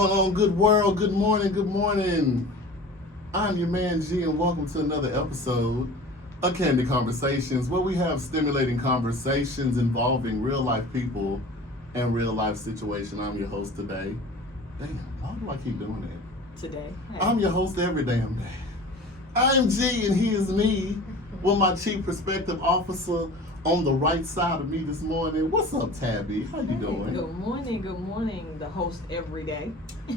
going on, good world? Good morning, good morning. I'm your man G, and welcome to another episode of Candid Conversations, where we have stimulating conversations involving real life people and real life situations. I'm your host today. Damn, why do I keep doing that? Today. Hey. I'm your host every damn day. I'm G, and he is me, with my chief perspective officer on the right side of me this morning. What's up, Tabby? How you doing? Good morning, the host every day.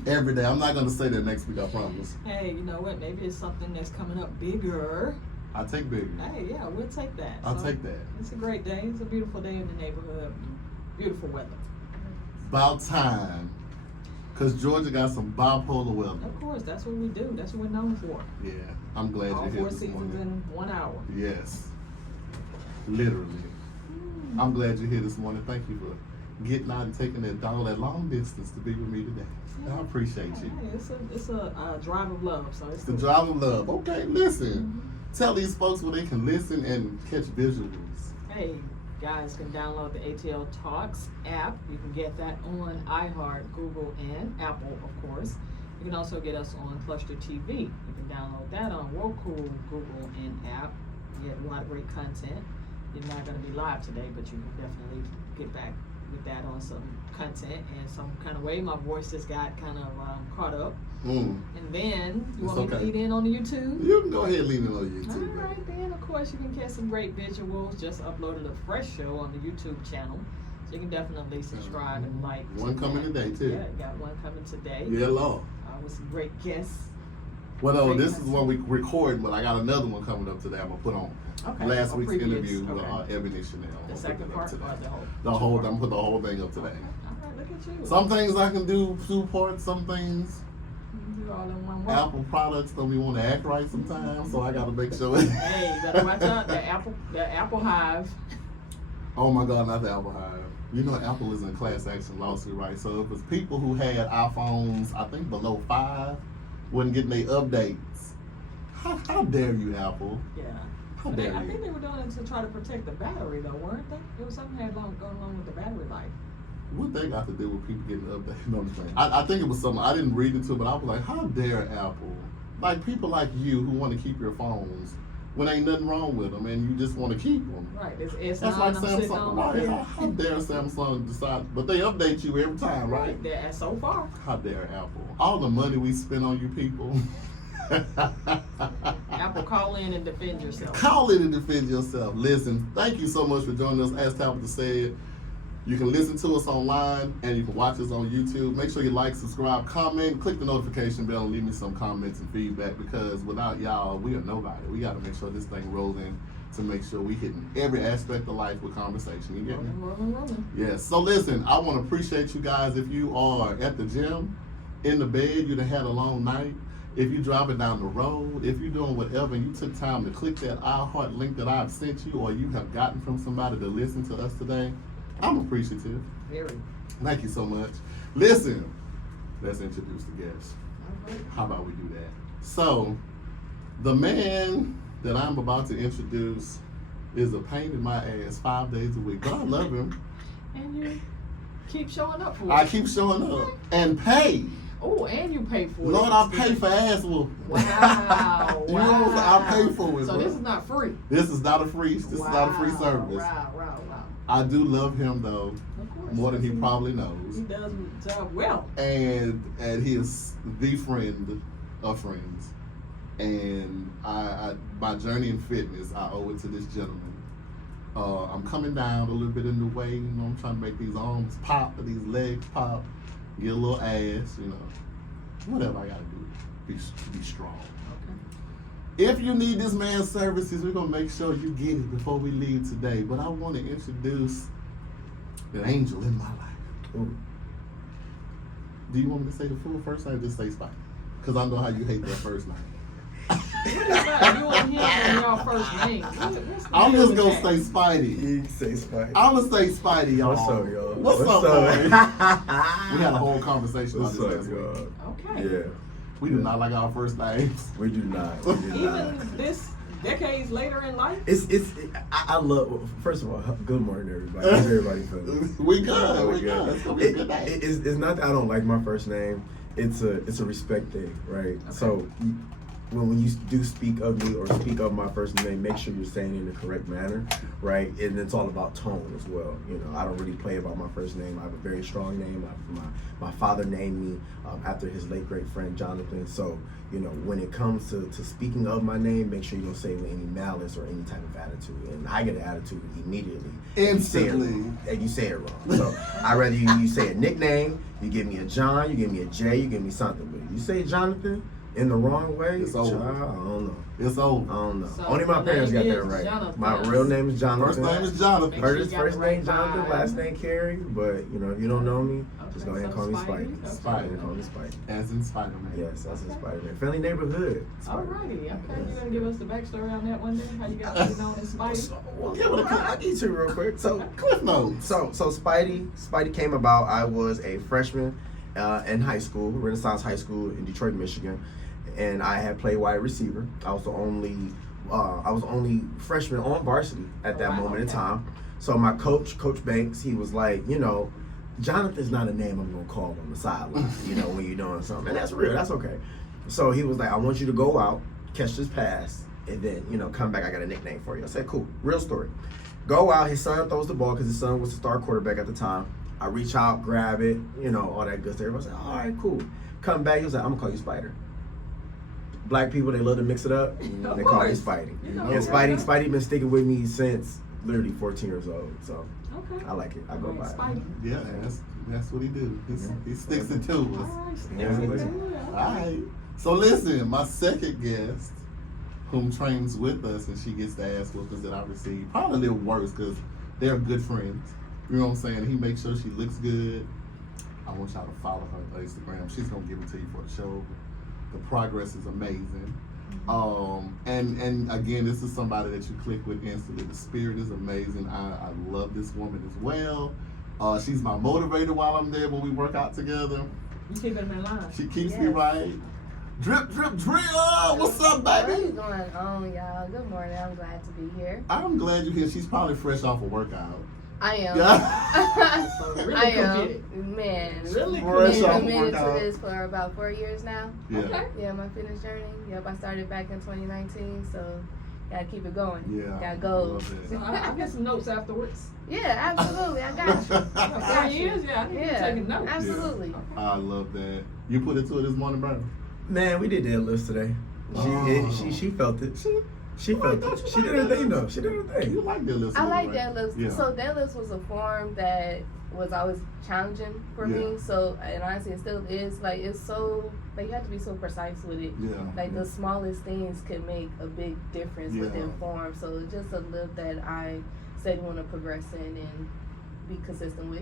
Every day. I'm not going to say that next week, I promise. Hey, you know what? Maybe it's something that's coming up bigger. I take bigger. Hey, yeah, we'll take that. I'll take that. It's a great day. It's a beautiful day in the neighborhood. Beautiful weather. About time. Because Georgia got some bipolar weather. Of course, that's what we do. That's what we're known for. Yeah, I'm glad All you're here four this seasons morning. in 1 hour. Yes. Literally. I'm glad you're here this morning. Thank you for getting out and taking that long distance to be with me today. I appreciate you. Hey, it's a drive of love. So it's The drive of love. Okay, listen. Tell these folks where they can listen and catch visuals. Hey, guys can download the ATL Talks app. You can get that on iHeart, Google, and Apple, of course. You can also get us on Cluster TV. You can download that on Roku, Google, and app. You get a lot of great content. You're not going to be live today, but you can definitely get back with that on some content and some kind of way. My voice just got kind of caught up. And then, you want me to lead in on the YouTube? You can go ahead and lead in on YouTube. All right, then, of course, you can catch some great visuals. Just uploaded a fresh show on the YouTube channel. So you can definitely subscribe and like. One coming today, too. Yeah, got one coming today. Yeah, Lord. With some great guests. Well, this is one we record, but I got another one coming up today I'm going to put on. Okay. Last week's previous. interview with Ebony Chanel. The second part or the whole? I'm going to put the whole thing up today. Okay. All right, look at you. Some things I can do 2 parts, some things You do all in one work. Apple products don't be want to act right sometimes, so I got to make sure. Hey, you better watch out. The Apple Hive. Oh my God, not the Apple Hive. You know Apple is in a class action lawsuit, right? So if it's people who had iPhones, I think below 5, wasn't getting their updates. How dare you, Apple? Yeah. How dare you? I think they were doing it to try to protect the battery, though, weren't they? It was something had going on with the battery life. What they got to do with people getting updated? No, I'm just saying. I think it was something, I didn't read into it, but I was like, how dare Apple? Like people like you who want to keep your phones when ain't nothing wrong with them and you just want to keep them. Right. It's That's like Samsung, right? Right. How dare Samsung decide? But they update you every time, right? Yeah, so far. How dare Apple? All the money we spend on you people. Apple, call in and defend yourself. Call in and defend yourself. Listen, thank you so much for joining us. As Tabitha said, you can listen to us online and you can watch us on YouTube. Make sure you like, subscribe, comment, click the notification bell, and leave me some comments and feedback, because without y'all, we are nobody. We got to make sure this thing rolls in to make sure we hitting every aspect of life with conversation. You get me? Rolling. Yes. So listen, I want to appreciate you guys. If you are at the gym, in the bed, you done had a long night. If you're driving down the road, if you're doing whatever, and you took time to click that iHeart link that I've sent you, or you have gotten from somebody to listen to us today, I'm appreciative. Very. Thank you so much. Listen, let's introduce the guest. Okay. How about we do that? So, the man that I'm about to introduce is a pain in my ass 5 days a week, but I love him. And you keep showing up for it. I keep showing up and pay. Oh, and you pay for it. Lord, I pay for ass whooping. Wow. You know what I'm saying? I pay for it. So bro. this is not free. This is not a free. This is not a free service. Wow. I do love him though, Of course. more than he probably He knows, does his job well. and he is the friend of friends. And I my journey in fitness, I owe it to this gentleman. I'm coming down a little bit in the way. You know, I'm trying to make these arms pop, or these legs pop, get a little ass. You know, whatever I gotta do to be strong. Okay. If you need this man's services, we're going to make sure you get it before we leave today. But I want to introduce an angel in my life. Ooh. Do you want me to say the full first name or just say Spidey? Because I know how you hate that first name. What is that? You and him and y'all first name. I'm just going to say Spidey. You can say Spidey. I'm going to say Spidey, y'all. What's up, y'all? What's up, boy? We had a whole conversation about What's this up, last week. y'all? Okay. Yeah. We do not like our first names. We do not. We do not. Even this decades later in life. I love. First of all, good morning, everybody. How's everybody feeling? We good. That's gonna be a good day. It's not that I don't like my first name. it's a respect thing, right? Okay. So when you do speak of me or speak of my first name, make sure you're saying it in the correct manner, right? And it's all about tone as well. You know, I don't really play about my first name. I have a very strong name. My father named me after his late great friend Jonathan. So, you know, when it comes to speaking of my name, make sure you don't say it with any malice or any type of attitude. And I get an attitude immediately. Instantly. And you say it wrong. So I'd rather you say a nickname, you give me a John, you give me a J, you give me something. But you say Jonathan in the wrong way, It's over. child, I don't know. It's over. I don't know. So Only my your parents got name that is right. Jonathan. My real name is Jonathan. First name is Jonathan. Make sure you First, got first the right name Jonathan, vibe. last name Carey. But you know, if you don't know me, just go ahead and so call me Spidey. Spidey. Spidey. Go ahead and call me Spidey. As in Spider-Man. Yes, that's a Spider-Man. Friendly neighborhood. Spider-Man. Alrighty, okay. You gonna give us the backstory on that one day? How you got to get known as Spidey? Well, give it a I'll get to it real quick. So Cliff Notes. So Spidey came about. I was a freshman in high school, Renaissance High School in Detroit, Michigan, and I had played wide receiver. I was the only freshman on varsity at that moment in time. So my coach, Coach Banks, he was like, you know, Jonathan's not a name I'm gonna call on the sideline, you know, when you're doing something, and that's real. That's okay. So he was like, I want you to go out, catch this pass, and then, you know, come back. I got a nickname for you. I said, cool. Real story. Go out. His son throws the ball because his son was the star quarterback at the time. I reach out, grab it, you know, all that good stuff. Everybody said, all right, cool. Come back. He was like, I'm going to call you Spider. Black people, they love to mix it up. Of They call me course. Spidey. You know, And Spidey been sticking with me since literally 14 years old. So Okay. I like it. I go by it. Spidey. Yeah, that's what he do. He sticks it to us. Alright, Yeah, sticks it like- to you. Alright. So listen, my second guest, whom trains with us, and she gets the ass whoopings that I receive, probably a little worse because they're good friends. You know what I'm saying? He makes sure she looks good. I want y'all to follow her on Instagram. She's gonna give it to you for the show. The progress is amazing. And again, this is somebody that you click with instantly. The spirit is amazing. I love this woman as well. She's my motivator while I'm there when we work out together. You keep him in line. She keeps me Yes. right. Drip, drip, drip. What's up, What is baby? going on, y'all? Good morning. I'm glad to be here. I'm glad you're here. She's probably fresh off a workout. I am. Yeah. So really I committed. am. Man. Really Fresh Been off a committed to workout. this for about 4 years now. Yeah. Okay. Yeah, my fitness journey. Yep, I started back in 2019, so gotta keep it going. Yeah. Gotta I go. love So I'll get some notes afterwards. Yeah, absolutely. I got you. that. 4 years? Yeah, I need to Yeah, take notes. absolutely. I love that. You put it to it this morning, bro. Man, we did deadlifts today. She felt it. She felt don't it. you She like did her deadlifts? thing though. She did her You thing. like deadlifts? I like right? deadlifts. Yeah. So deadlifts was a form that was always challenging for Yeah. me. So, and honestly, it still is. Like, it's so, like, you have to be so precise with it. Yeah. Like, the smallest things can make a big difference Yeah. within form. So, it's just a lift that I said want to progress in and be consistent with.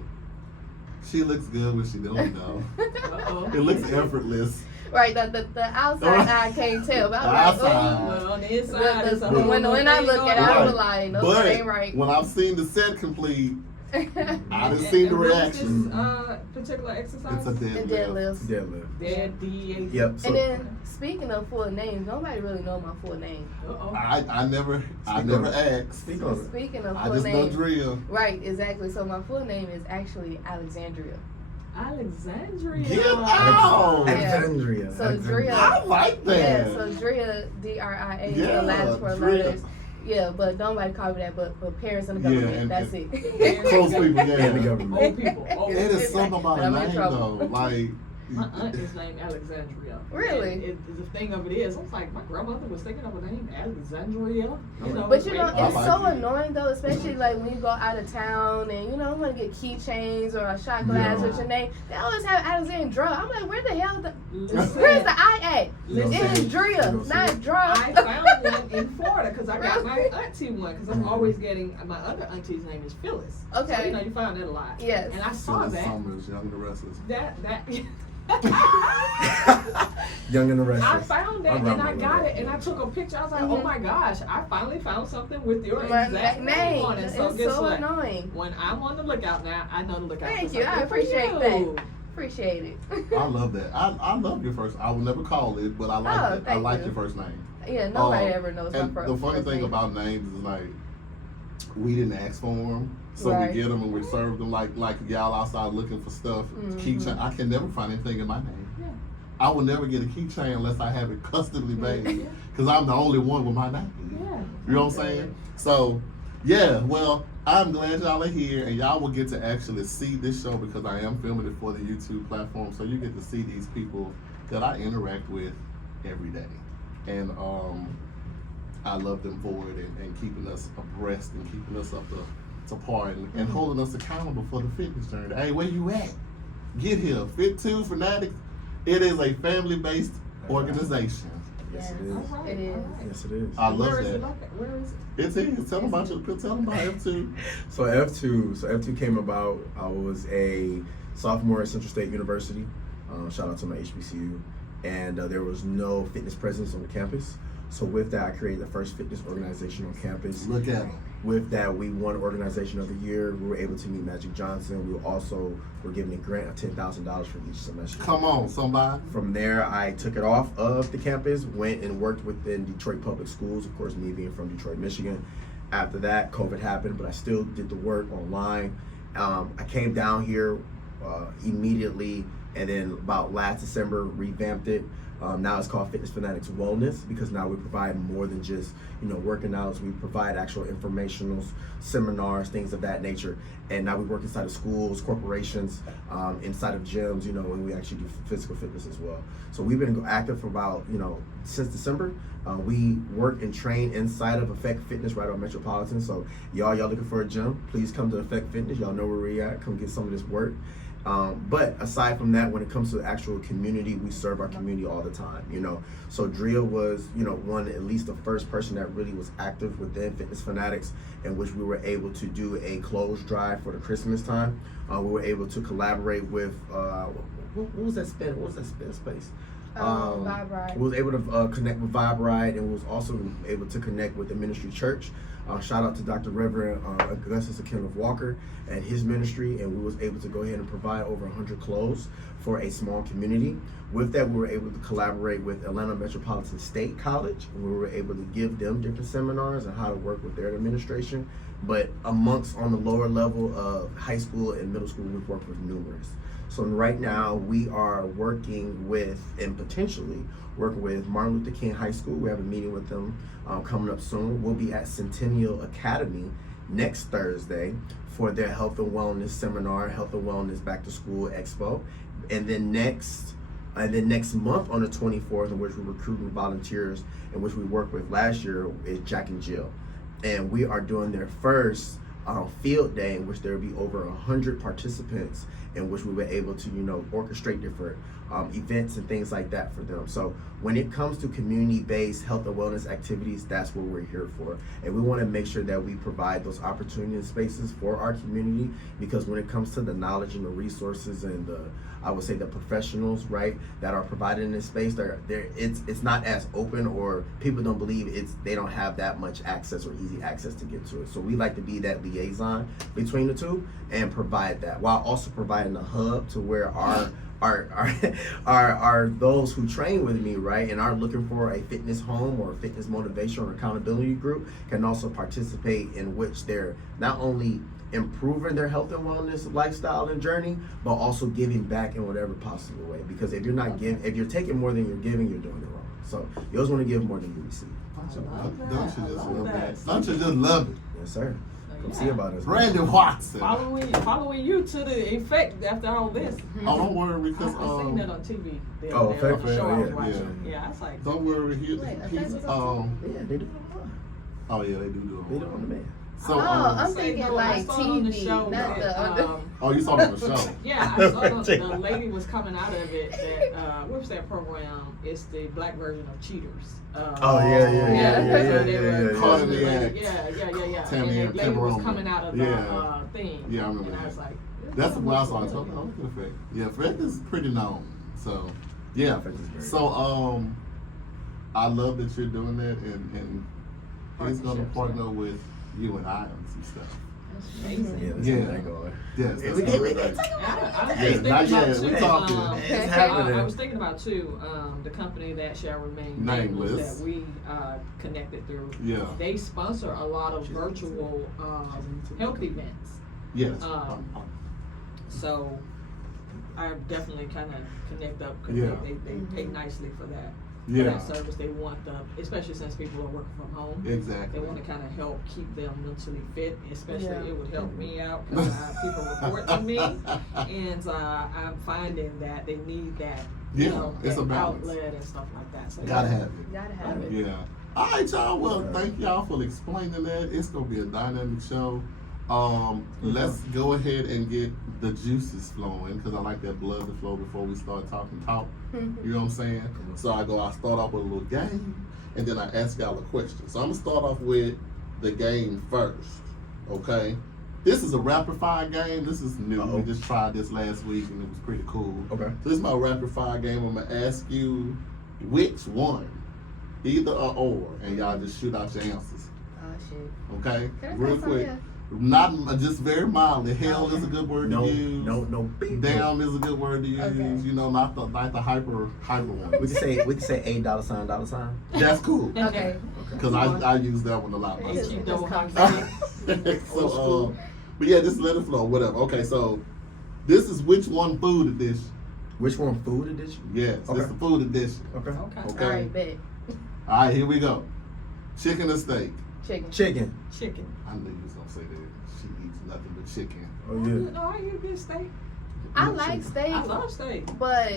She looks good when she don't know. Uh-oh. It looks effortless. Right, the outside eye can't tell, but The I'm like, outside. ooh. Well, on the inside, it's a whole When other I thing look going at it, on. I was Right. like, no, But it ain't right. when I've seen the set complete, I done And- seen the and what is reaction. This, particular exercise? It's a The deadlift. deadlifts. Deadlift. Dead D-A. Yep. So And then, speaking of full names, nobody really know my full name. Uh-oh. I never Speak on it. asked. Speak on it. Speaking of I full just know names, Dria. right, exactly. So my full name is actually Alexandria. Alexandria. Get out! Yeah. Alexandria. So Alexandria. Dria- I like that. Yeah, so Dria, D-R-I-A, Yeah, the last four Dria. letters. Yeah, but nobody call me that, but parents in the Yeah, government, and- that's and- it. Close people, yeah. And the government. Old people. Old It people. is something about But a I'm in name trouble. though. Like My aunt is named Alexandria. Really? And the thing of it is, I was like, my grandmother was thinking of a name, Alexandria. You know, But you know, I it's like so it. annoying though, especially like when you go out of town and you know, I'm gonna get keychains or a shot glass Yeah. with your name. They always have Alexandria. I'm like, where the hell Listen, where's the I at? You don't It see is it. You Dria, don't see not it. Draw. I found one in Florida because I got my Really? auntie one because I'm always getting, my other auntie's name is Phyllis. Okay. So, you know, you find that a lot. Yes. And I saw Phyllis that. Summers, Young and the Restless. That. Young and the I Restless. found that I'm and wrong I with got that. it and I took a picture. I was like, Mhm. oh my gosh, I finally found something with your My exact name on it. So It's guess so what? annoying. When I'm on the lookout now, I know to look out Thank for you. I something for appreciate you. that. Appreciate it. I love that. I love your first. I would never call it, but I like Oh, it. I thank like you. your first name. Yeah, nobody Um, ever knows my And first the funny first thing name. about names is like, we didn't ask for them, so Right. we get them and we serve them like y'all outside looking for stuff. Keychain. I can never find anything in my name. Yeah. I will never get a keychain unless I have it customly made, Yeah. because I'm the only one with my name. Yeah. You know what I'm saying? So, yeah, well, I'm glad y'all are here, and y'all will get to actually see this show because I am filming it for the YouTube platform, so you get to see these people that I interact with every day. And I love them for it and keeping us abreast and keeping us up to par and holding us accountable for the fitness journey. Hey, where you at? Get here. Fit2 Fanatics. It is a family-based organization. Yes, it is. All right, It is. all right. Yes, it is. I love Where is that. it located? Where is it? It is. Tell them about F2. So F2 came about. I was a sophomore at Central State University. Shout out to my HBCU. And there was no fitness presence on the campus. So with that, I created the first fitness organization on campus. Look at them. With that, we won Organization of the Year. We were able to meet Magic Johnson. We also were given a grant of $10,000 for each semester. Come on, somebody. From there, I took it off of the campus, went and worked within Detroit Public Schools, of course, me being from Detroit, Michigan. After that, COVID happened, but I still did the work online. I came down here immediately, and then about last December, revamped it. Now it's called Fitness Fanatics Wellness, because now we provide more than just, working out. We provide actual informationals, seminars, things of that nature. And now we work inside of schools, corporations, inside of gyms, and we actually do physical fitness as well. So we've been active for about, since December. We work and train inside of Effect Fitness right on Metropolitan. So y'all looking for a gym, please come to Effect Fitness. Y'all know where we're at. Come get some of this work. But aside from that, when it comes to the actual community, we serve our community all the time, So Dria was, at least the first person that really was active within Fitness Fanatics, in which we were able to do a clothes drive for the Christmas time. We were able to collaborate with, what was that spin space? Vibe Ride. We was able to connect with Vibe Ride, and we was also able to connect with the Ministry Church. Shout out to Dr. Reverend Augustus Kenneth Walker and his ministry, and we was able to go ahead and provide over 100 clothes for a small community. With that, we were able to collaborate with Atlanta Metropolitan State College, and we were able to give them different seminars on how to work with their administration. But amongst on the lower level of high school and middle school, we've worked with numerous. So right now we are working with, and potentially working with, Martin Luther King High School. We have a meeting with them coming up soon. We'll be at Centennial Academy next Thursday for their health and wellness seminar, health and wellness back to school expo. And then next month on the 24th, in which we're recruiting volunteers, in which we worked with last year, is Jack and Jill. And we are doing their first field day, in which there will be over 100 participants, in which we were able to, orchestrate different events and things like that for them. So when it comes to community-based health and wellness activities, that's what we're here for. And we want to make sure that we provide those opportunities and spaces for our community, because when it comes to the knowledge and the resources and I would say the professionals, right, that are provided in this space, it's not as open, or people don't believe they don't have that much access or easy access to get to it. So we like to be that liaison between the two and provide that, while also providing a hub to where are those who train with me, right, and are looking for a fitness home or a fitness motivation or accountability group, can also participate, in which they're not only improving their health and wellness lifestyle and journey, but also giving back in whatever possible way. Because if you're taking more than you're giving, you're doing it wrong. So you always want to give more than you receive. Don't you just love that? Don't you just love it? Yes, sir. Come see about us. Brandon Watson. Following you to the Effect after all this. Oh, don't worry, because I seen that on TV. Effect, show I was yeah, watching. Yeah, I was like, don't worry, Wait, he's Effect was Yeah, they do it online. oh yeah, they do They do it on demand. So I'm Say thinking no, I like saw it on the TV, show not that, the oh, you saw it on the show. Yeah, I saw the lady was coming out of it. That what was that program? It's the black version of Cheaters. Oh yeah. Caught in the Yeah, act. yeah. Tammy And and the lady was Pepperoni. coming out of the Yeah. thing. Yeah, I remember and that. I was like, That's why I saw it. So, oh, look at Effect. Yeah, Effect is pretty known. So, yeah. Effect is very So, I love that you're doing that, and he's gonna Partnerships, partner with you and I on some stuff. Amazing. Yeah, let's Yeah. get that going. Yes, Yeah, that's we gonna can- be we can great. take I was Yeah, thinking not about yet. too, We talking. It's I happening. was thinking about too, the company that shall remain Nameless. nameless that we connected through. Yeah. They sponsor a lot of virtual health events. Yes. So I definitely kind of connect up because Yeah. they pay nicely for that. For Yeah. that service. They want especially since people are working from home. Exactly. They want to kind of help keep them mentally fit. Especially, Yeah. it would help me out because people report to me, and I'm finding that they need that. Yeah, You know, it's that a balance. outlet and stuff like that. So Gotta yeah. have it. Gotta have it. Yeah. All right, y'all. Well, thank y'all for explaining that. It's gonna be a dynamic show. Let's go ahead and get the juices flowing because I like that blood to flow before we start talking talk. You know what I'm saying? So I start off with a little game, and then I ask y'all a question. So I'm gonna start off with the game first. Okay. This is a rapid fire game. This is new. Uh-oh. We just tried this last week and it was pretty cool. Okay. So this is my rapid fire game. I'm gonna ask you which one, either or, and y'all just shoot out your answers. Oh shit. Okay, Can I real say quick. something? Not just very mildly. Hell is a good word No, to use. no, big. Damn is a good word to use. Okay. You know, not the hyper one. We can say $$. That's cool Okay. because I use that one a lot Hey, myself. cheap double Just hot. So, but yeah, just let it flow. Whatever. Okay, so this is which one food edition? Which one? Food edition? Yes, Okay. this is the food edition. Okay. Okay. Okay. All right, bet. All right, here we go. Chicken or steak? Chicken. Chicken. Chicken. I knew you was gonna say that. She eats nothing but chicken. Oh You yeah. know, I eat good steak. I like steak, I love steak. but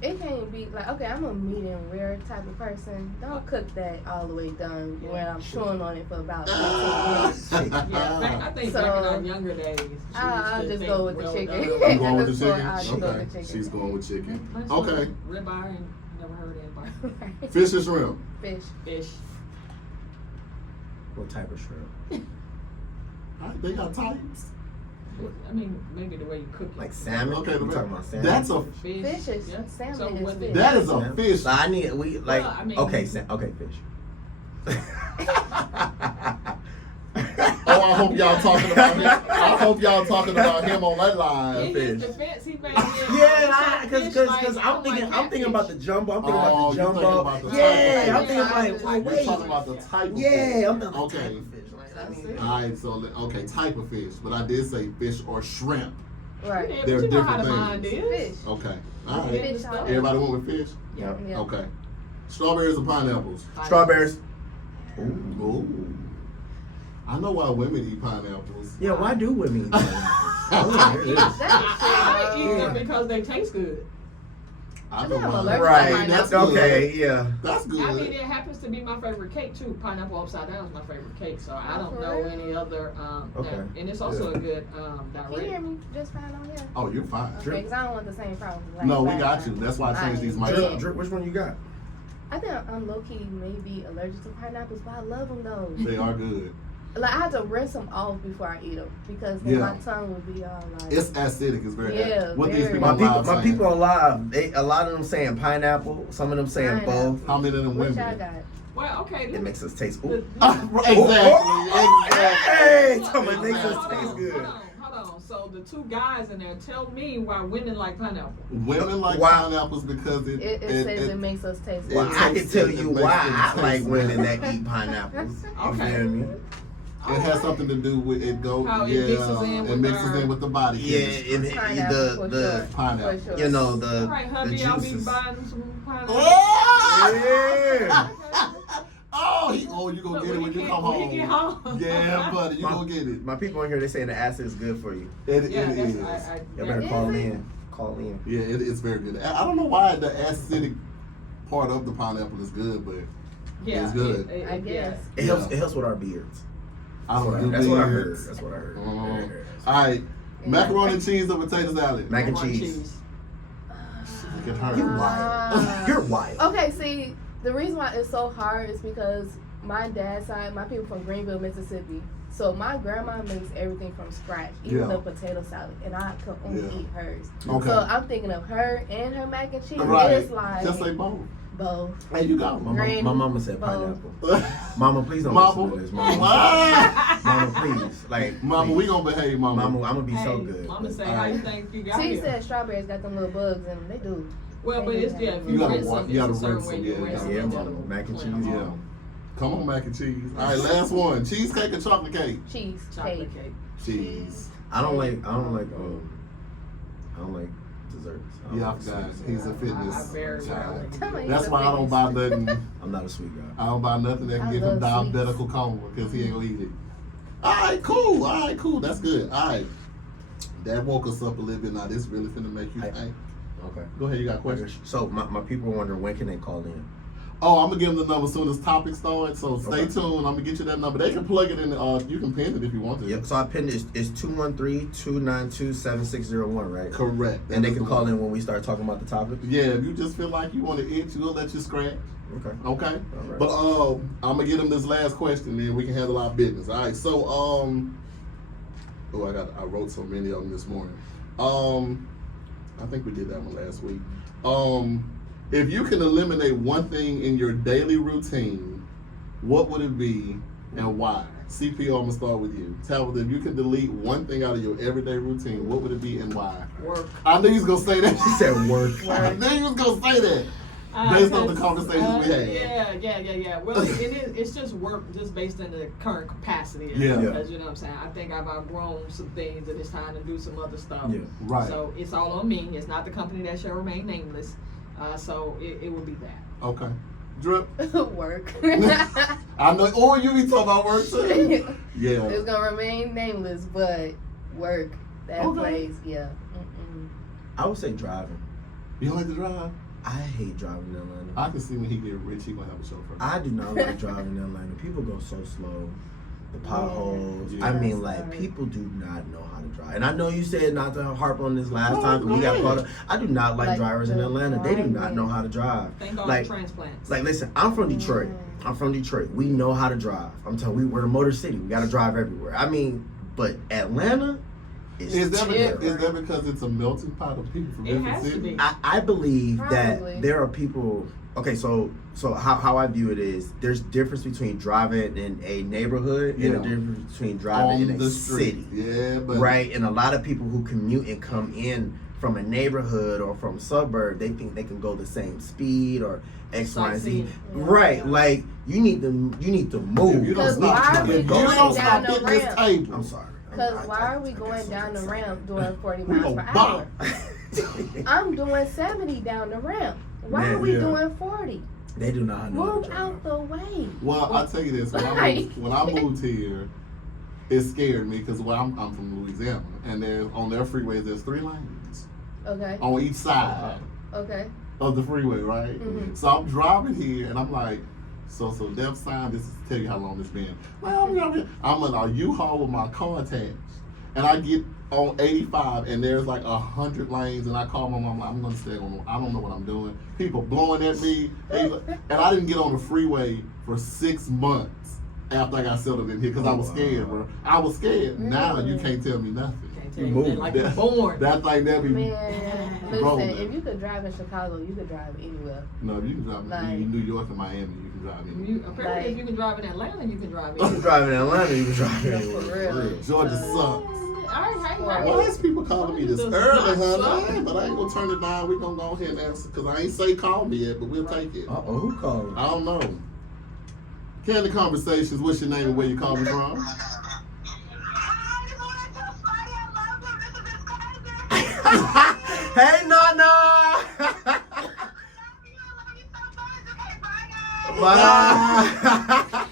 it can't be like, okay, I'm a medium rare type of person. Don't cook that all the way done Yeah. when I'm chewing on it for about 15 minutes. Yeah, I think So, back in our younger days, I'll just go with the chicken. You going At with this the point, chicken? I'll just go Okay, with the chicken. she's going with chicken. Nice Okay, little ribeye and never heard anybody. fish or shrimp? Fish. Fish. What type of shrimp? All right, they got types. I mean, maybe the way you cook it. Like salmon? Okay, we talking about salmon? that's a Fish. Fish is Yeah. salmon So is what fish. that is a Salmon? fish. So I need like Well, I mean- okay, okay, fish. Oh, I hope y'all talking about him. I hope y'all talking about him on that In line. his fish. defense, he made Yeah, because I'm thinking about the jumbo. I'm thinking Oh, about the you thinking jumbo. about the Yeah, type I'm of thinking fish. like, You're You're wait. talking about the type of Yeah, fish. I'm thinking Okay. type of fish. Like, I mean, All right, so okay, type of fish, but I did say fish or shrimp. Right. Yeah, They're but you know how the different mind things. is. Fish. Okay, all right. Fish. Everybody went with fish. Yeah. Yeah. Okay, strawberries or pineapples? Strawberries. Ooh. I know why women eat pineapples. Yeah, why do women eat pineapples? I Oh, eat, yeah, it is. I eat them Yeah. because they taste good. I I know think I'm why. allergic to Right. That's pineapple. good. Okay. Yeah. That's good. I mean, it happens to be my favorite cake too. Pineapple upside down is my favorite cake, so I don't For know real? any other. Okay. And it's also a good Can you hear direct. me just fine on here? Oh, you're fine. Okay, because I don't want the same problem. No, we got you. That's why I changed these mics Drip, up. drip, which one you got? I think I'm low key maybe allergic to pineapples, but I love them though. They are good. Like I have to rinse them off before I eat them because then Yeah. my tongue will be all like. It's acidic. It's very. Yeah, What these very. people My live people saying? alive. A lot of them saying pineapple. Some of them saying Pineapple. both. How many of them Which women? I got. Well, okay. It makes us taste. the- Ooh. Exactly. Hey, Look, tell me it makes hold us on, taste good. Hold on. So the two guys in there, tell me why women like pineapple. Women like Wow. pineapples because It says it makes us taste. Well, It I can tastes tell good. you It makes why it I like taste women good. that eat pineapples. You Okay. feel me? It has something to do with it. How it mixes in it with mixes our- in with the body. Yeah, chemistry. Pineapple for the sure. Pineapple. For sure. you know All the right, hubby, I'll be juices. buying some pineapple. Oh! Yeah. Oh, you gonna Look, get it when you come When home. you get home. Yeah, buddy, you My- gonna get it. My people in here, they saying the acid is good for you. It Yeah, is. that's, You better Is call it? in. Call in. Yeah, it's very good. I don't know why the acidic part of the pineapple is good, but yeah, it's good. I guess. It helps. It helps with our beards. I don't do That's what I heard. beards. That's what I heard. All right, macaroni and cheese or potato salad. Mac and Macaroni cheese. Look at her. You're Ah. wild. You're wild. Okay, see, the reason why it's so hard is because my dad's side, my people from Greenville, Mississippi. So my grandma makes everything from scratch, even Yeah. the potato salad, and I can only Yeah. eat hers. Okay. So I'm thinking of her and her mac and cheese. Right. It's like Just say both. Both. Hey, you got My, Green, my mama said both. pineapple. Mama, please don't Mama. listen to this. Mama, mama, please. Like, Mama, please. we gonna behave, Mama. Mama, I'm gonna be so Hey, good. Mama say, All how you right. think you got She here? said strawberries got them little bugs in them. They do. Well, but it's, yeah, if You you gotta rinse wa- them, you it's a gotta certain rinse way them, you yeah, rinse yeah, them. Mama. that'll Mac and clean cheese, them Yeah. off. Come on, mac and cheese. All right, last one. Cheesecake or chocolate cake? Cheese. Chocolate Cake. cake. Cheese. I don't like desserts. Yeah, I forgot. He's a fitness I very child. rarely. Tell me That's he's why I a don't buy fitness. nothing. I'm not a sweet guy. I don't buy nothing that can I give him love sweets. diabetical coma because he ain't gonna eat it. All right, cool. All right, cool. That's good. All right. That woke us up a little bit. Now this really finna make you Hey. think. Okay. Go ahead. You got questions? So my people are wondering when can they call in? Oh, I'm gonna give them the number as soon as topic starts. So stay Okay. tuned. I'm gonna get you that number. They can plug it in. You can pin it if you want to. Yep. So I pinned it. It's 213-292-7601, right? Correct. And they That is can the call one. in when we start talking about the topic. Yeah, if you just feel like you want to itch, we'll let you scratch. Okay. Okay. All right. But I'm gonna get them this last question, then we can handle our business. All right. So I wrote so many of them this morning. I think we did that one last week. If you can eliminate one thing in your daily routine, what would it be and why? CPO, I'm gonna start with you. Tabitha, if you could delete one thing out of your everyday routine, what would it be and why? Work. I knew you was gonna say that. She said work. I knew you was gonna say that. Based on the conversations we had. Yeah. Well, it's just work, just based on the current capacity. Yeah. Because, you know what I'm saying? I think I've outgrown some things and it's time to do some other stuff. Yeah. Right. So it's all on me. It's not the company that shall remain nameless. So it will be that. Okay. Drip. Work. I know. Oh, you be talking about work too. Yeah. It's gonna remain nameless, but work. That Okay. place, yeah. Mm-mm. I would say driving. You don't like to drive? I hate driving in Atlanta. I can see when he get rich, he gonna have a chauffeur. I do not like driving in Atlanta. People go so slow. The potholes. Yeah. I mean, That's like, right. people do not know how to drive. And I know you said not to harp on this last time because we got caught up. I do not like Like drivers in the Atlanta. They do not driving. know how to drive. Thank God Like- for transplants. Like, listen, I'm from Detroit. I'm from Detroit. We know how to drive. I'm telling you, we're a motor city. We got to drive everywhere. I mean, but Atlanta is Is that terrible. because it's a melting pot of people from It different has to cities? be. I believe Probably. that there are people. Okay, so how I view it is there's difference between driving in a neighborhood and a Yeah. difference between driving in a the street. city, Yeah, but right? And a lot of people who commute and come in from a neighborhood or from a suburb, they think they can go the same speed or X, Y, and Z. Sightseeing. Right? Like you need to move. if you don't Because stop, why are we if you going don't down stop the hitting this ramp? table, I'm sorry. Because I why are we get going so down the excited. ramp doing 40 we miles gonna per bop. hour? I'm doing 70 down the ramp. Why Man, are we yeah. doing 40? They do not know how to Move drive. out the way. Well, I'll tell you this. Right. When I moved here, it scared me because I'm from Louisiana, and there's on their freeways there's 3 lanes Okay. on each side Okay. of the freeway, right? Mhm. So I'm driving here, and I'm like, so left side. This is to tell you how long it's been. Well, I'm in a U-Haul with my car attached, and I get on 85, and there's like 100 lanes, and I call my mom. I'm gonna stay on. I don't know what I'm doing. People blowing at me, and I didn't get on the freeway for 6 months after I got settled in here because I was scared, bro. I was scared. Now you can't tell me nothing. Can't tell You you move. that like you're born. That thing never. Man, Bro, listen, man. if you could drive in Chicago, you could drive anywhere. No, you can drive Like- in New York and Miami. You can drive in. Apparently, if you can drive in Atlanta, you can drive You can in. drive in Atlanta. You can drive Yeah, anywhere. for real. Georgia sucks. Why is people calling me this Does early, not honey? suck. But I ain't gonna turn it down. We gonna go ahead and answer because I ain't say call me yet, but we'll take it. Uh oh, who called? I don't know. Candid Conversations. What's your name and where you calling from? Hey, Nana! Bye.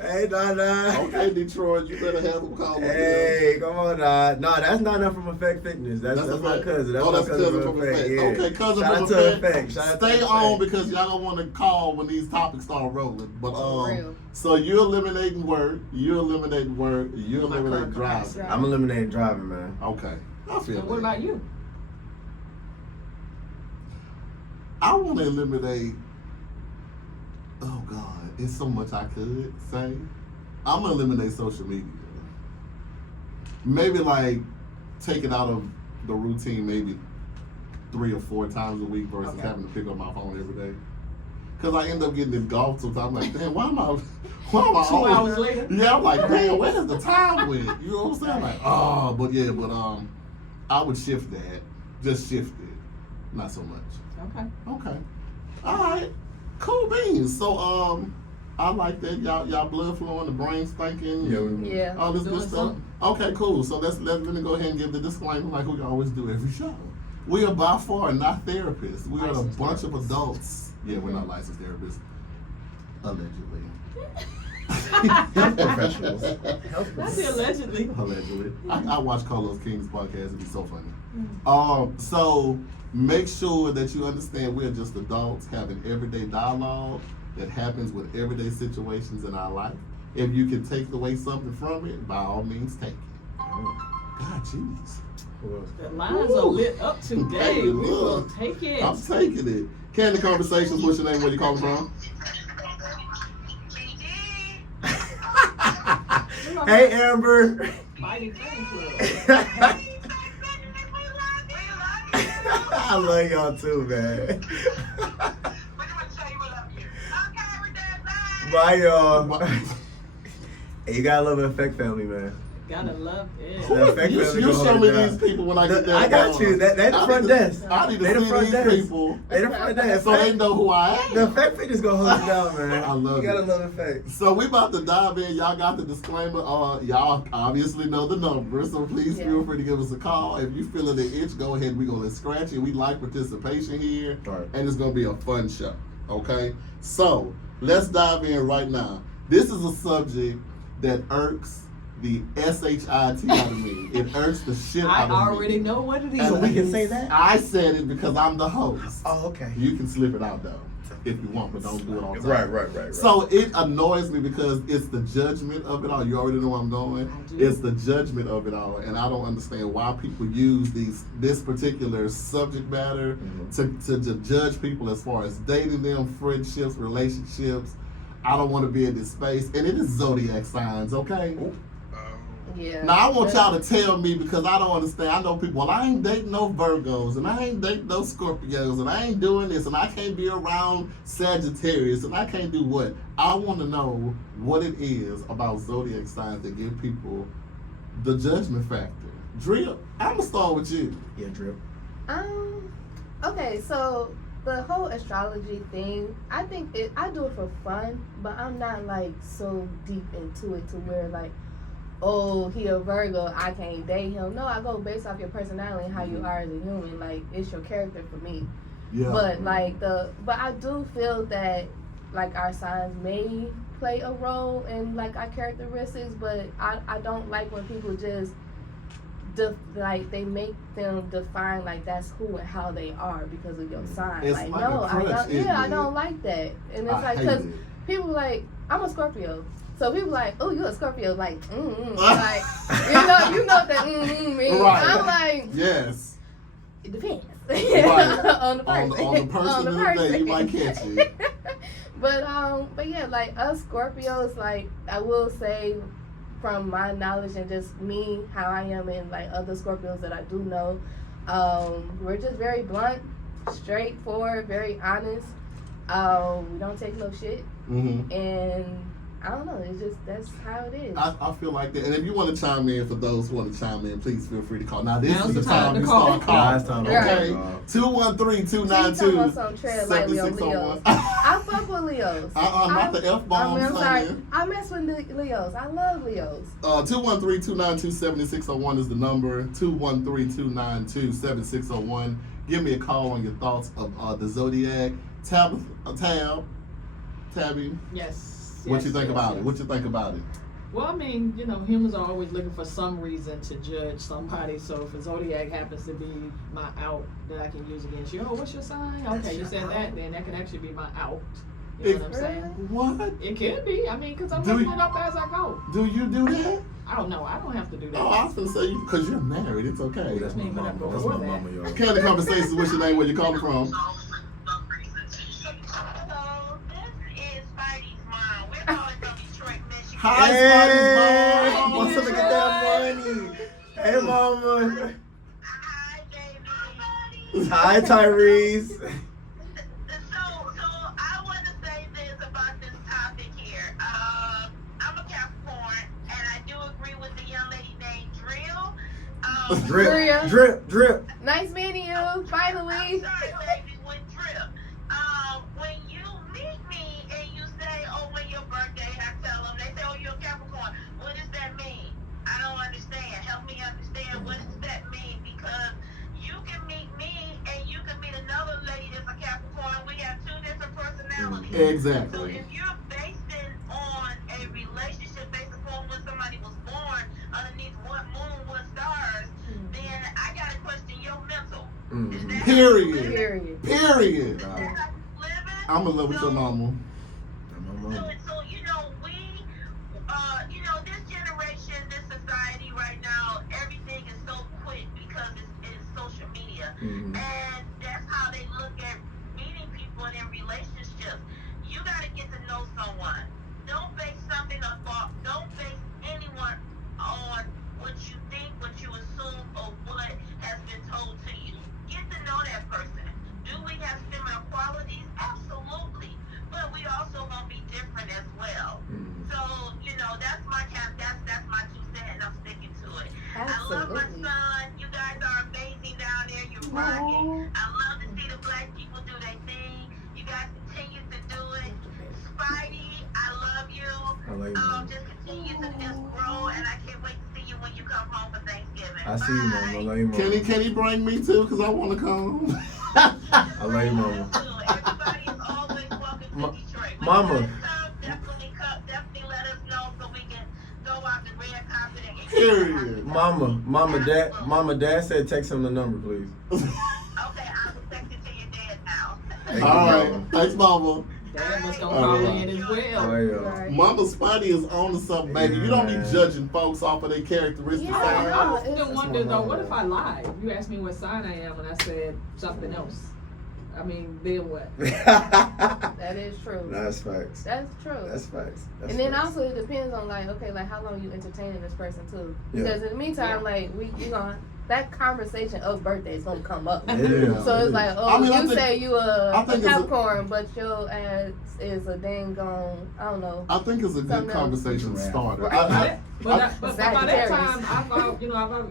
Hey, Nana. Okay, Detroit. You better have them call me. Hey, come on, Nana. No, that's Nana from Effect Fitness. That's my Effect. cousin. That's Oh, my that's cousin from from Effect. Effect. Yeah. Okay, cousin Shout from out to Effect. Effect. Shout out Stay to on Effect. because y'all don't want to call when these topics start rolling. But For real. so you're eliminating work. You're eliminating work. You're My eliminating current driving. capacity. I'm eliminating driving, man. Okay, I feel. And what that. about you? I want to eliminate. Oh God, it's so much I could say. I'm gonna eliminate social media. Maybe like take it out of the routine. Maybe 3 or 4 times a week versus Okay. having to pick up my phone every day. Because I end up getting in golf sometimes. I'm like, damn, why am I 2 always... hours later. Yeah, I'm like, damn, where's the time went? You know what I'm saying? Like, oh, but I would shift that. Just shift it. Not so much. Okay. All right. Cool beans. So, I like that. Y'all blood flowing, the brain's thinking. Yeah. All this good Doing stuff. something. Okay, cool. So let me go ahead and give the disclaimer like we always do every show. We are by far not therapists. We are a Licensed bunch of therapists. adults. Yeah, we're not licensed therapists. Allegedly. Health professionals. I say allegedly. Allegedly. I watch Carlos King's podcast. It'd be so funny. So make sure that you understand we're just adults having everyday dialogue that happens with everyday situations in our life. If you can take away something from it, by all means take it. God, jeez. The lines are lit up today. We will take it. I'm taking it. Candid Conversations, what's your name? Where you calling from? Hey, Amber. Spidey fan club. I love y'all too, man. Bye, y'all. Hey, you gotta love the Effect family, man. Gotta love it. The Effect You family show gonna hold me it down. these people when I get there. I got you. They the front desk. I need to They the see front these desk. people They the front desk. so they know who I am. The Effect family just gonna hold it down, man. I love You gotta it. love Effect. So we about to dive in. Y'all got the disclaimer. Y'all obviously know the number, so please feel free to give us a call. If you feeling the itch, go ahead. We're gonna scratch it. We like participation here, Right. and it's gonna be a fun show. Okay, so let's dive in right now. This is a subject that irks the shit out of me. It irks the shit I out of me. already know what it is. And we can say that? I said it because I'm the host. Oh, okay. You can slip it out though, if you want, but don't do it all the time. Right. So it annoys me because it's the judgment of it all. You already know where I'm going. I do. It's the judgment of it all, and I don't understand why people use this particular subject matter to judge people as far as dating them, friendships, relationships. I don't want to be in this space, and it is Zodiac Signs, okay? Yeah. Now I want y'all to tell me because I don't understand. I know people, well, I ain't dating no Virgos and I ain't dating no Scorpios and I ain't doing this and I can't be around Sagittarius and I can't do what. I want to know what it is about Zodiac signs that give people the judgment factor. Dria, I'm gonna start with you. Yeah, Drip. Okay, so the whole astrology thing, I think I do it for fun, but I'm not like so deep into it to where like, oh, he a Virgo, I can't date him. No, I go based off your personality and how you are as a human. Like, it's your character for me. Yeah. But but I do feel that like our signs may play a role in like our characteristics, but I don't like when people just they make them define like that's who and how they are because of your sign. It's like like no, a I crutch, don't. isn't Yeah, I it? don't like that. And it's I like hate because it. people like I'm a Scorpio. So people like, oh, you a Scorpio, like, like, you know what that means. Right. I'm like, Yes. it depends. Right. On the person. On the person of the day, you might catch it. But yeah, like us Scorpios, like I will say from my knowledge and just me, how I am and like other Scorpios that I do know, we're just very blunt, straightforward, very honest. We don't take no shit. Mm-hmm. And I don't know, it's just, that's how it is. I feel like that. And if you want to chime in, for those who want to chime in, please feel free to call. Now, this Now's is the the time time to you call. start calling. Now it's time to Okay? call. 213-292-7601. I fuck with Leos. Not the F-bombs, I'm sorry. honey. I mess with Leos. I love Leos. 213-292-7601 is the number. 213-292-7601. Give me a call on your thoughts of the Zodiac. Tabby, Yes. what you think yes, about yes. it? What you think about it? Well, I mean, you know, humans are always looking for some reason to judge somebody. So if a Zodiac happens to be my out that I can use against you, oh, what's your sign? Okay, you said that, then that could actually be my out. You know what I'm saying? What? It can be. I mean, because I'm Do looking you- it up as I go. Do you do that? I don't know. I don't have to do that. Oh, I was gonna say because you're married. It's okay. That's my Me, but mama. I'm That's before my that. mama, y'all. Candid Conversations. What's your name? Where you calling from? Hello, this is Spidey's mom. We're calling from Detroit, Michigan. Hi, Hey, Spidey's mom. wants to look at that money. Hey, mama. Hi, baby. Hi, Tyrese. So I want to Drip, drip, drip. Nice meeting you. I'm Finally. sorry, baby, with Drip. When you meet me and you say, oh, when your birthday, I tell them, they say, oh, you're a Capricorn. What does that mean? I don't understand. Help me understand. What does that mean? Because you can meet me and you can meet another lady that's a Capricorn. We have two different personalities. So Exactly. if you're basing on a relationship based upon when somebody was born underneath what moon, what stars, then I gotta question your mental. Is that Period. Period. Period. Is that how you living? I'm in love with your mama. So this generation, this society right now, everything is so quick because it's social media. And that's how they look at meeting people and in relationships. You got to get to know someone. Don't base something off, don't base anyone on what you think, what you assume, or what has been told to you. Get to know that person. Do we have similar qualities? Absolutely. But we also gonna be different as well. So, that's my that's my 2 cents, and I'm sticking to it. Absolutely. I love my son. You guys are amazing down there. You're rocking. I love to see the black people do their thing. You guys continue to do it. Spidey, I love you. I love you, Mama. Just continue to just grow, and I can't wait to see you when you come home for Thanksgiving. I see you, Mama. I love you, Mama. Can he bring me too? Cause I want to come. I love you, Mama. Everybody is always welcome to Detroit. When Mama. you guys definitely let us know so we can go out the red carpet and get Period. Mama, Dad said text him the number, please. Okay, I will text it to your dad now. Thank you, All right. Mama. Thanks, mama. Dad was gonna Oh, call yeah. in as well. Oh, yeah. Right. Mama Spidey is on to something, baby. You don't be Yeah. judging folks off of their characteristics. Yeah. I All often it's- wonder though, what if I lied? You asked me what sign I am and I said something else. I mean, then what? That is true. That's facts. That's true. That's facts. That's And then facts. also it depends on how long you entertaining this person too. Yeah. Because in the meantime, we gonna that conversation of birthday is gonna come up. Yeah. So it's like, I mean, I you think- say you I a think it's a- Capricorn, but your ass is a dang gone, I don't know. I think it's a good Something else. conversation starter. Right. But by that Sagittarius. time, I've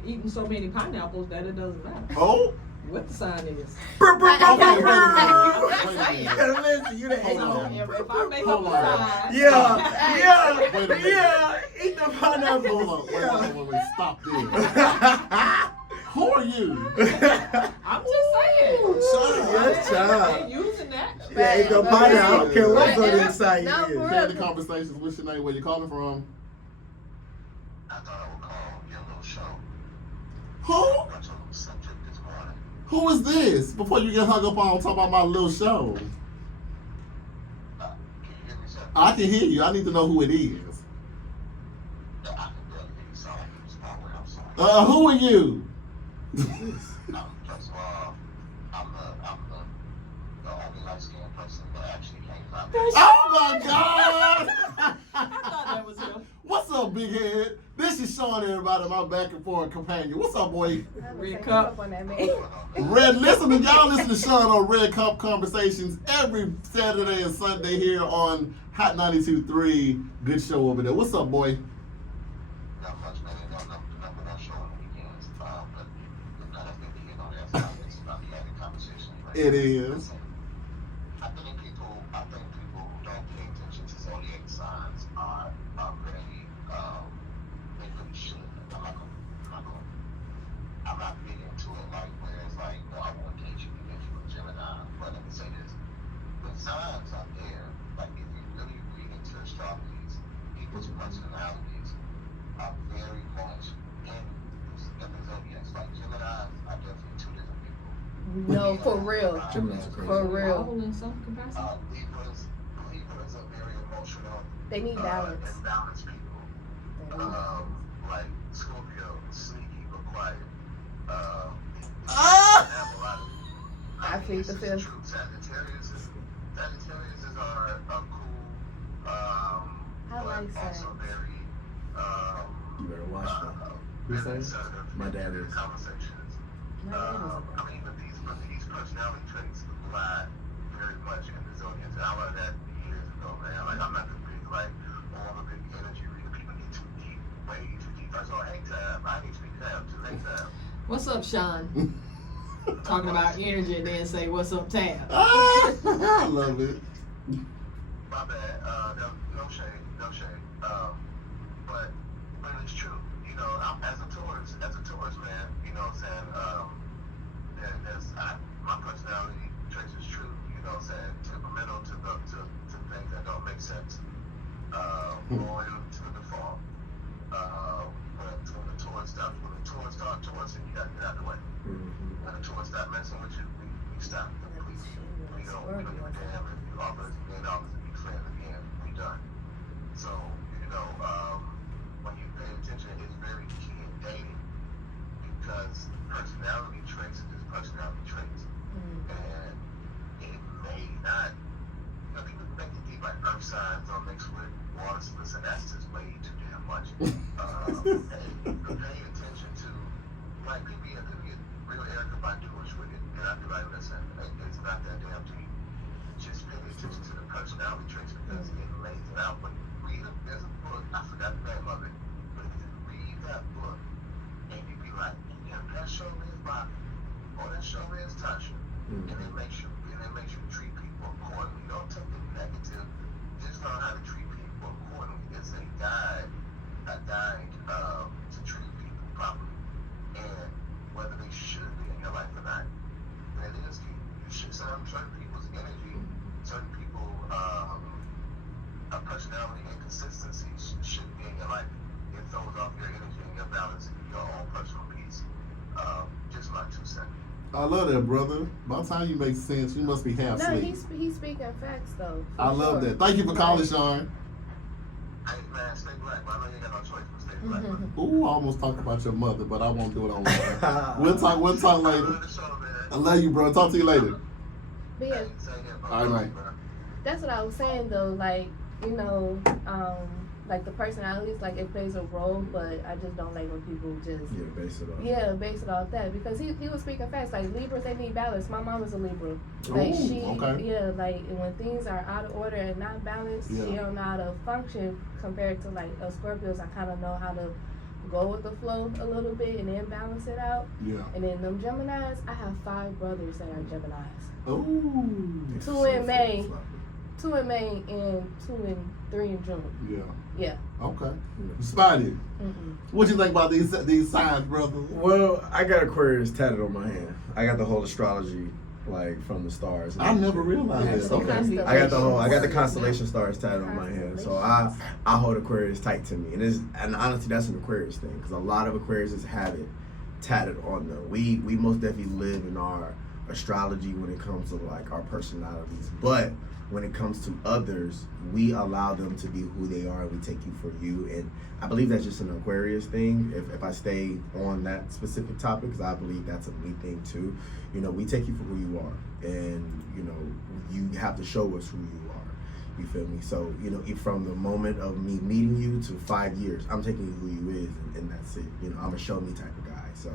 eaten so many pineapples that it doesn't matter Oh, what the sign is. okay, wait a minute. Yeah, listen, you the Hold So on. if I make Hold up on. a sign, Yeah, Wait a minute. eat the pineapple. Hold on, wait, stop this. Who are you? I'm just saying. Yes, child. I ain't using that. Yeah, eat the pineapple. I don't care what Right. zodiac sign No, you for is. real. Candy Conversations, what's your name? Where you calling from? I thought I would call your little show. Who? Bunch of subject this morning. Who is this? Before you get hung up on talking about my little show. Can you hear me, sir? I can hear you. I need to know who it is. No, I can barely hear you. Sound like you was power outside. Who are you? First of all, I'm the only light-skinned person that actually came out. Oh my God! I thought that was him. What's up, big head? This is Sean, everybody, my back and forth companion. What's up, boy? Red Cup. On that man. Red, y'all listen to Sean on Red Cup Conversations every Saturday and Sunday here on Hot 92.3. Good show over there. What's up, boy? Not much, man. Y'all know the number one show on the weekends. But none of them being on that side. It's about the having conversation. It is. I think people who don't pay attention to zodiac signs are really, they really should. I'm not big into it like where it's like, no, I won't date you because you're a Gemini. But let me say this. The signs are there. Like if you really read into astrology, people's personalities are very much in the zodiacs. Like Geminis are definitely two different people. No, for real. Geminis are crazy. For real. Rival in some capacity. Libras are very emotional. They need balance. And balanced people. Like Scorpio, sneaky but quiet. Have a lot of. I plead the fifth. True. Sagittarius are cool. I like but also Sag. very. You better watch that. Who Very says? assertive My dad in is. conversations. My dad is a I mean, but these personality traits lie very much in the zodiac. And I learned that years ago, man. Like, I'm not the big, like, I'm a big energy reader. People get too deep, way too deep. I go, hey, Tab, I need to be Tab too. Hey, Tab. What's up, Sean? Talking about energy and then say, what's up, Tab? I love it. My bad. No shade, no shade. But it's true. You know, as a tourist man, you know what I'm saying. My personality traits is true. You know what I'm saying. Temperamental to things that don't make sense. Loyal to the default. When the tourists start touristing, you gotta get out of the way. When the tourists start messing with you, we stop completely. We don't give a damn if you offer us $1 million to be friends again. We done. So, you know, when you pay attention, it's very key in dating because personality traits is personality traits. And it may not, you know, people think it deep like earth signs don't mix with water, listen, that's just way too damn much. And paying attention to, like, people get real arrogant about Jewish with it. And I'd be like, listen, it's not that damn deep. Just pay attention to the personality traits because it lays it out. But there's a book, I forgot the name of it, but if you read that book and you be like, yeah, that show is Bobby, or that show is Tasha, and it makes you treat people accordingly. Don't take it negative. Just learn how to treat people accordingly. It's a guide to treat people properly, and whether they should be in your life or not, that is key. You should certain people's energy, certain people personality and consistency should be in your life. It throws off your energy and your balance and your own personal peace. Just my 2 cents. I love that, brother. By the time you make sense, you must be half No, asleep. he's speaking facts though. I love that. Thank you for calling, Sean. Hey man, stay black. I know you ain't got no choice but stay black. Man. Ooh, I almost talked about your mother, but I won't do it online. We'll talk later. I love the show, man. I love you, bro. Talk to you later. But yeah, Hey, say it, bro. All right. that's what I was saying though. Like, you know, like the personalities, like it plays a role, but I just don't like when people just base it off that because he was speaking facts. Like Libras, they need balance. My mom is a Libra. Like okay. When things are out of order and not balanced, she don't know how to function compared to like us Scorpios. I kind of know how to go with the flow a little bit and then balance it out. Yeah. And then them Geminis, I have 5 brothers that are Geminis. Ooh. 2 in May. 2 in May and 2 and 3 in June. Yeah. Yeah. Okay. Spidey, what you think about these signs, brother? Well, I got Aquarius tatted on my hand. I got the whole astrology, like from the stars. I never realized this. Okay. I got the constellation stars tatted on my hand. So I hold Aquarius tight to me, and honestly, that's an Aquarius thing because a lot of Aquariuses have it tatted on them. We most definitely live in our astrology when it comes to like our personalities, but when it comes to others, we allow them to be who they are and we take you for you. And I believe that's just an Aquarius thing. If I stay on that specific topic, because I believe that's a me thing too. You know, we take you for who you are. And, you know, you have to show us who you are. You feel me? So, you know, from the moment of me meeting you to 5 years, I'm taking you who you is and that's it. You know, I'm a show me type of guy. So,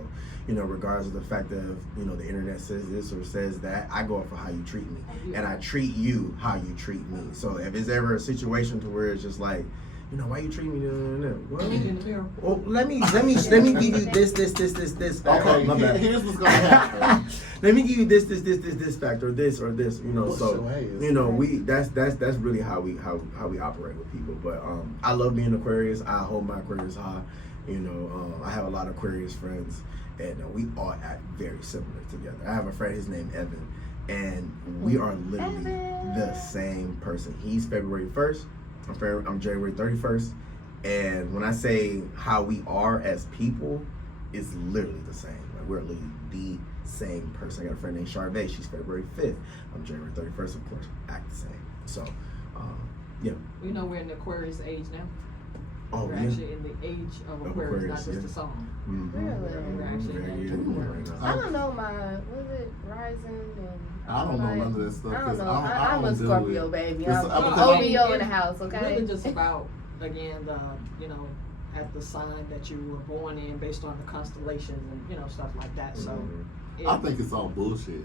you know, regardless of the fact that, you know, the internet says this or says that, I go off for how you treat me. And I treat you how you treat me. So if it's ever a situation to where it's just like, you know, why you treat me? Well, let me give you this. Okay, my bad. Here's what's gonna happen. Let me give you this factor, this or this. You know, so you know, that's really how we operate with people. But I love being Aquarius. I hold my Aquarius high. You know, I have a lot of Aquarius friends, and we all act very similar together. I have a friend, his name Evan, and we are literally the same person. He's February 1st. I'm January 31st. And when I say how we are as people, it's literally the same. Like we're literally the same person. I got a friend named Charvet. She's February 5th. I'm January 31st, of course. Act the same. So, yeah. You know we're in the Aquarius age now. Oh, we're actually in the age of Aquarius, not just a song. Really? We're actually in right now. I don't know was it Rising and I don't know none of that stuff. I don't know. I I'm a don't do Scorpio, it. baby. It's- I'm because OVO in the house, okay? Really just about, again, you know, at the sign that you were born in based on the constellations and, you know, stuff like that. So I think it's all bullshit.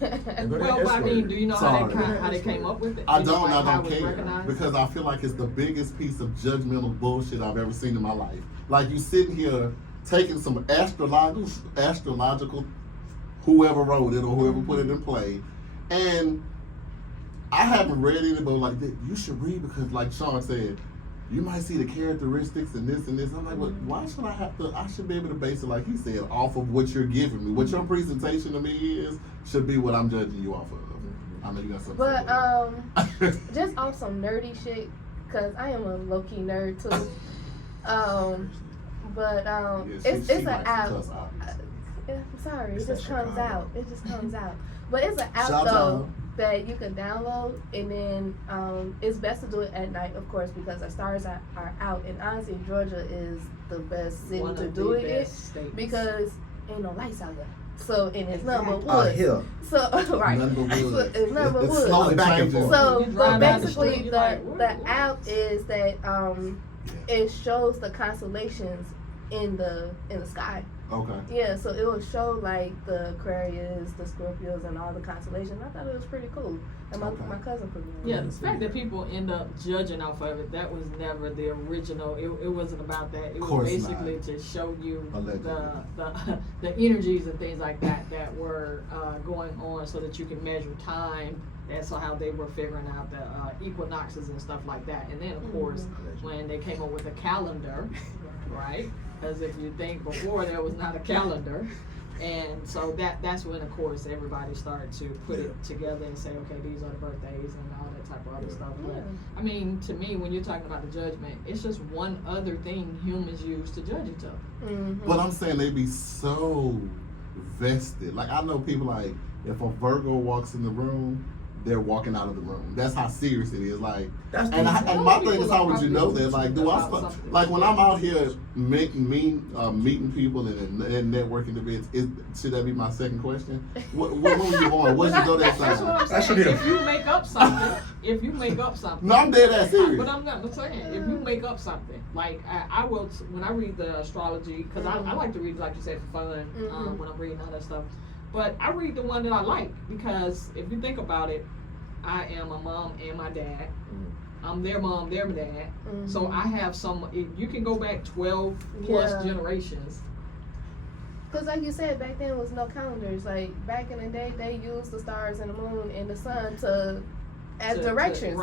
Well, I mean, do you know how they came up with it? I You know, don't. like I how don't it was care recognized? because I feel like it's the biggest piece of judgmental bullshit I've ever seen in my life. Like you sitting here taking some astrological, whoever wrote it or whoever put it in play, and I haven't read any, but like you should read because, like Sean said, you might see the characteristics and this and this. I'm like, well, why should I have to? I should be able to base it, like he said, off of what you're giving me. What your presentation to me is should be what I'm judging you off of. I know you got something. But just off some nerdy shit, cause I am a low key nerd too. It's an app. I'm sorry, it just comes out. It just comes out. But it's an app though that you can download, and then it's best to do it at night, of course, because the stars are out. And honestly, Georgia is the best city to do it in because ain't no lights out there. So and it's nothing but wood. Hill. So right, Nothing but wood. So, it's nothing but wood. slowly Back and changing. forth. So, You but drive down the basically, street, you're the like, what? app is that it shows the constellations in the sky. Okay. Yeah, so it will show like the Aquarius, the Scorpios, and all the constellations. I thought it was pretty cool, and my cousin put me on. Yeah, the fact that people end up judging off of it, that was never the original. It wasn't about that. It was basically to show you the energies and things like that were going on, so that you can measure time. That's how they were figuring out the equinoxes and stuff like that. And then, of course, when they came up with a calendar, right? As if you think before there was not a calendar. And so that's when, of course, everybody started to put it together and say, okay, these are the birthdays and all that type of other stuff. But, I mean, to me, when you're talking about the judgment, it's just one other thing humans use to judge each other. Mm-hmm. But I'm saying they be so vested. Like, I know people like, if a Virgo walks in the room, they're walking out of the room. That's how serious it is. Like, and my thing is, how would you know that? Like, like when I'm out here meeting people and networking events, should that be my second question? What were you on? What's your Zodiac sign? That's what I'm saying. If you make up something, no, I'm dead ass serious. But I'm saying, if you make up something, like I will, when I read the astrology, because I like to read, like you said, for fun, when I'm reading all that stuff. But I read the one that I like, because if you think about it, I am a mom and my dad. I'm their mom, their dad. So I have you can go back 12 plus generations. Because like you said, back then was no calendars. Like back in the day, they used the stars and the moon and the sun as directions.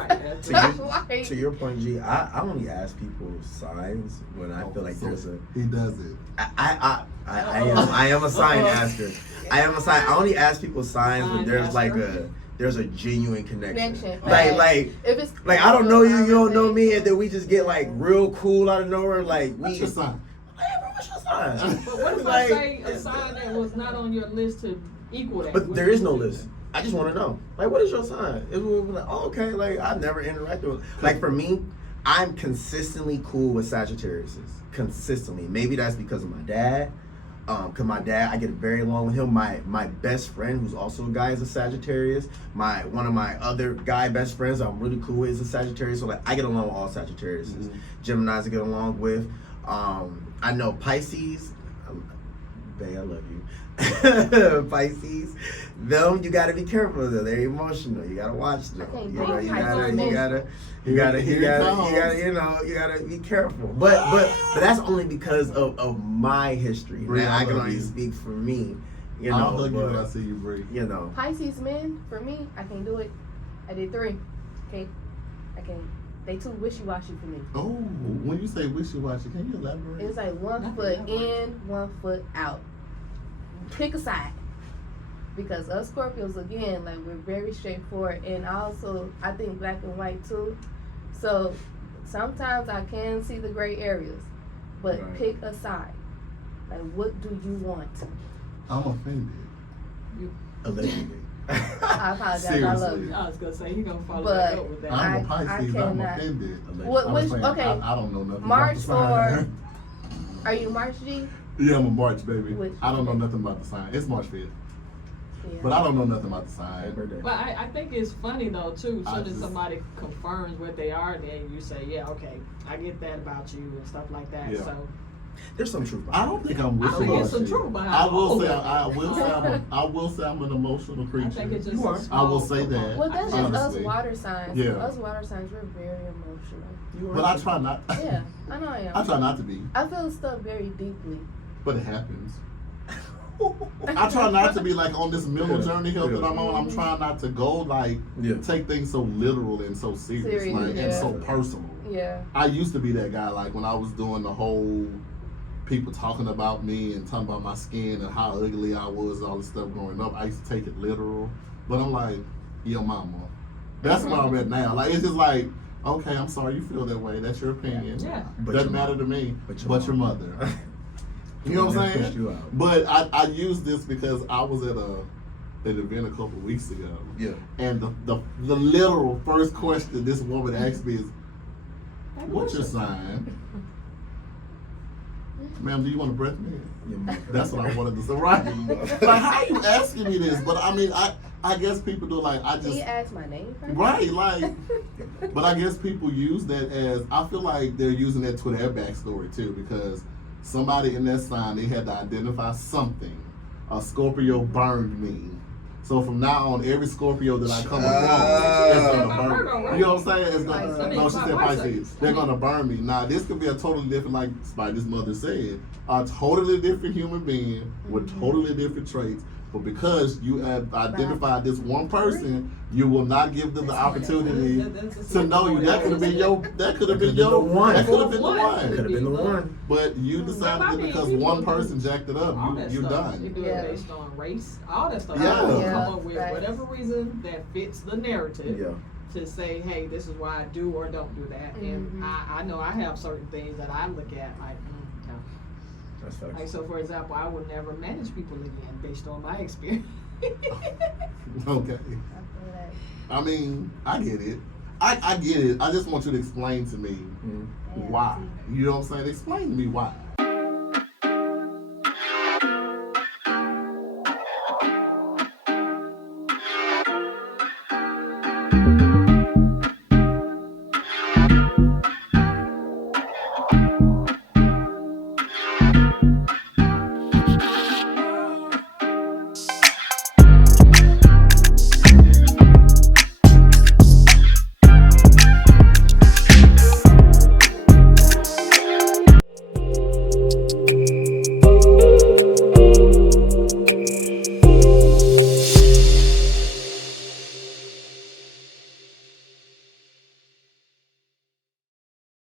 To your point, G, I only ask people signs when I feel like there's a. He does it. I am a sign asker. I am a sign. I only ask people signs when there's like there's a genuine connection. Like if it's I don't know you, you don't know me, and then we just get like real cool out of nowhere. Like what's your sign? Hey, bro, what's your sign? But what if I say a sign that was not on your list to equal that? But there is no list. I just want to know. Like, what is your sign? It was like, oh, okay. Like, I've never interacted with. Like, for me, I'm consistently cool with Sagittariuses. Consistently. Maybe that's because of my dad. Cause my dad, I get very along with him. My best friend, who's also a guy, is a Sagittarius. One of my other guy best friends, I'm really cool with, is a Sagittarius. So like, I get along with all Sagittariuses. Geminis I get along with. I know Pisces. Bae, I love you. Pisces, them you gotta be careful of them. They're emotional. You gotta watch them. You gotta be careful. But that's only because of my history. Now I can only speak for me. You know, I'll hug you when I see you, Bree. You know, Pisces men, for me, I can't do it. I did 3. Okay, I can't. They too wishy-washy for me. Oh, when you say wishy-washy, can you elaborate? It's like 1 foot in, 1 foot out. Pick a side. Because us Scorpios, again, like we're very straightforward, and also I think black and white too. So sometimes I can see the gray areas, but pick a side. Like, what do you want? I'm offended. allegedly. I apologize. Seriously. I love you. I was gonna say, he gonna follow But back up with that. I'm a Pisces. I'm cannot. offended. What? I'm Which? saying, Okay. I don't know nothing March about the or? sign. Are you March G? Yeah, I'm a March baby. Which- I don't know nothing about the sign. It's March 5th. Yeah. But I don't know nothing about the sign. But I think it's funny though too. I Soon as just- somebody confirms what they are, then you say, yeah, okay, I get that about you and stuff like that. Yeah. So There's some truth. I don't think I'm I think wishy-washy. it's some truth behind I will all say of it. I will say I'm an emotional creature. I think it's just You are. a I will small say that. component. Well, that's just us Honestly. water signs. Yeah. Us water signs, we're very emotional. But I try not. Yeah, I know I am. I try not to be. I feel stuff very deeply. but it happens. I try not to be like on this mental journey here that I'm on. I'm trying not to go like take things so literal and so serious, like and so personal. Yeah. I used to be that guy, like when I was doing the whole people talking about me and talking about my skin and how ugly I was, all this stuff growing up. I used to take it literal, but I'm like, yo, mama. That's where I'm at now. Like it's just like, okay, I'm sorry you feel that way. That's your opinion. Yeah. Doesn't matter to me. But your mother. You know what I'm saying? You out. But I use this because I was at an event a couple of weeks ago. Yeah. And the literal first question this woman asked me is, what's your sign? Ma'am, do you want a breath mint? That's what I wanted to say. Right. Like, how are you asking me this? But I mean, I guess people do like, I just. He asked my name first? Right, like. But I guess people use that as, I feel like they're using that to their backstory too, because somebody in that sign, they had to identify something. A Scorpio burned me. So from now on, every Scorpio that I come across, it's gonna burn me. You know what I'm saying? It's gonna, no, she said Pisces. They're gonna burn me. Now, this could be a totally different, like Spidey's mother said, a totally different human being with totally different traits. But because you have identified this one person, you will not give them the opportunity to know you. That could have been your. That could have been your one. That could have been the one. Could have been the one. But you decided because one person jacked it up, you They done. do it based on race, all that stuff. Yeah. People Yeah. come up with whatever reason that fits the narrative. Yeah. To say, hey, this is why I do or don't do that. And I know I have certain things that I look at like, no. That's facts. Like, so for example, I would never manage people again based on my experience. Okay. I mean, I get it. I get it. I just want you to explain to me why. You know what I'm saying? Explain to me why.